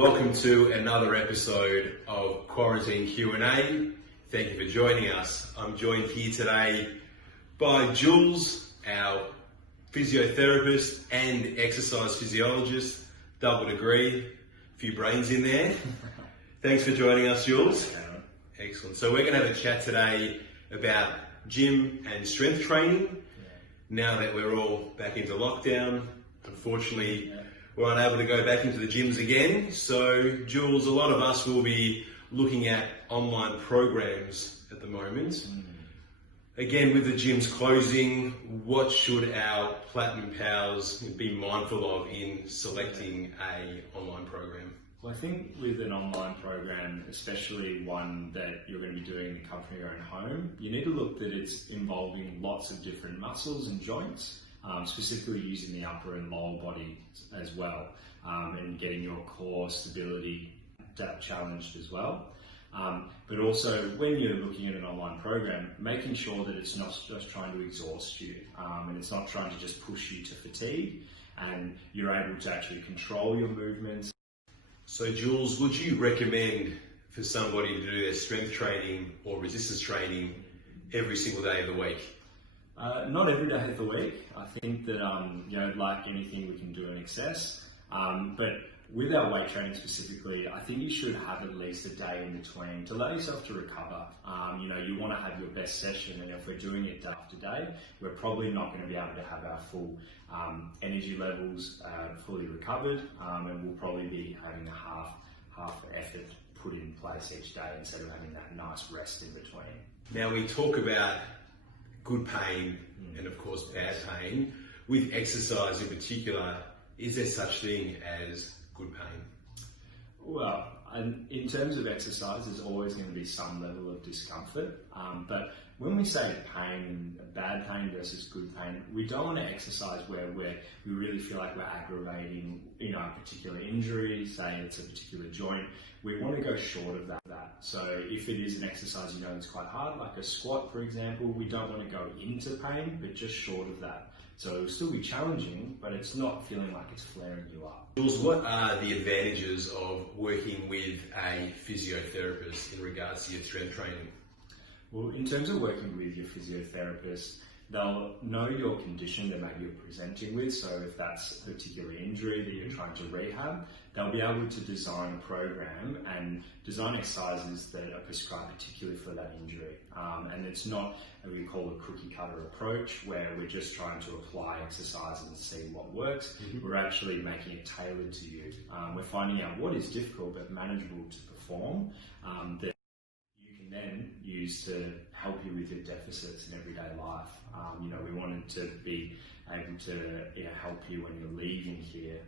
welcome to another episode of Quarantine Q&A. Thank you for joining us. I'm joined here today by Jules, our physiotherapist and exercise physiologist, double degree, a few brains in there. Thanks for joining us, Jules. Excellent. So we're going to have a chat today about gym and strength training. Now that we're all back into lockdown, unfortunately, we're unable to go back into the gyms again. So, Jules, a lot of us will be looking at online programs at the moment. Again, with the gyms closing, what should our Platinum Pals be mindful of in selecting an online program? Well, I think with an online program, especially one that you're going to be doing in the comfort of your own home, you need to look that it's involving lots of different muscles and joints, specifically using the upper and lower body as well, and getting your core stability challenged as well. But also, when you're looking at an online program, making sure that it's not just trying to exhaust you, and it's not trying to just push you to fatigue, and you're able to actually control your movements. So Jules, would you recommend for somebody to do their strength training or resistance training every single day of the week? Not every day of the week. I think that, like anything, we can do in excess. But with our weight training specifically, I think you should have at least a day in between to allow yourself to recover. You want to have your best session, and if we're doing it day after day, we're probably not going to be able to have our full energy levels fully recovered, and we'll probably be having a half effort put in place each day instead of having that nice rest in between. Now we talk about good pain and of course bad pain. With exercise in particular, is there such thing as good pain? Well, in terms of exercise, there's always going to be some level of discomfort. But when we say pain, bad pain versus good pain, we don't want to exercise where we really feel like we're aggravating, a particular injury, say it's a particular joint. We want to go short of that. So if it is an exercise it's quite hard, like a squat, for example, we don't want to go into pain, but just short of that. So it'll still be challenging, but it's not feeling like it's flaring you up. Jules, what are the advantages of working with a physiotherapist in regards to your strength training? Well, in terms of working with your physiotherapist, they'll know your condition that maybe you're presenting with. So if that's a particular injury that you're trying to rehab, they'll be able to design a program and design exercises that are prescribed particularly for that injury. And it's not what we call a cookie cutter approach where we're just trying to apply exercises and see what works. We're actually making it tailored to you. We're finding out what is difficult but manageable to perform that you can then use to help you with your deficits in everyday life. We wanted to be able to help you when you're leaving here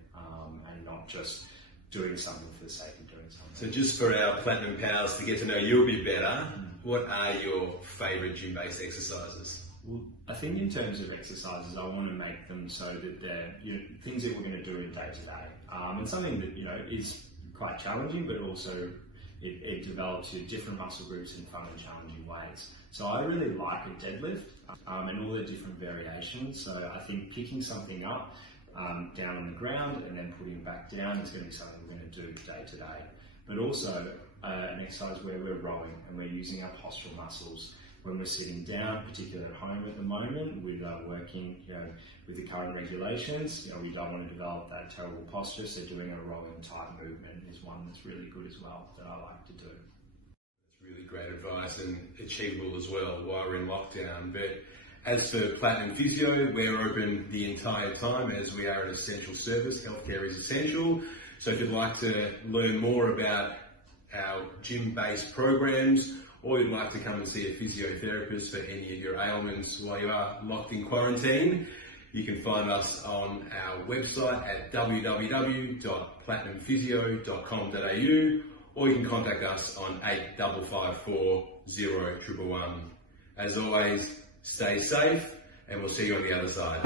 and not just doing something for the sake of doing something. So just for our Platinum Pals to get to know you a bit better, what are your favourite gym-based exercises? Well, I think in terms of exercises, I want to make them so that they're things that we're going to do in day to day, and something that is quite challenging, but also it develops your different muscle groups in fun and challenging ways. So I really like a deadlift and all the different variations. So I think picking something up down on the ground and then putting it back down is going to be something we're going to do day to day. But also an exercise where we're rowing and we're using our postural muscles. When we're sitting down, particularly at home at the moment, with working with the current regulations, we don't want to develop that terrible posture, so doing a rowing type movement is one that's really good as well, that I like to do. That's really great advice and achievable as well while we're in lockdown. But as for Platinum Physio, we're open the entire time as we are an essential service. Healthcare is essential. So if you'd like to learn more about our gym-based programs, or you'd like to come and see a physiotherapist for any of your ailments while you are locked in quarantine, you can find us on our website at www.platinumphysio.com.au, or you can contact us on 8554 0111. As always, stay safe, and we'll see you on the other side.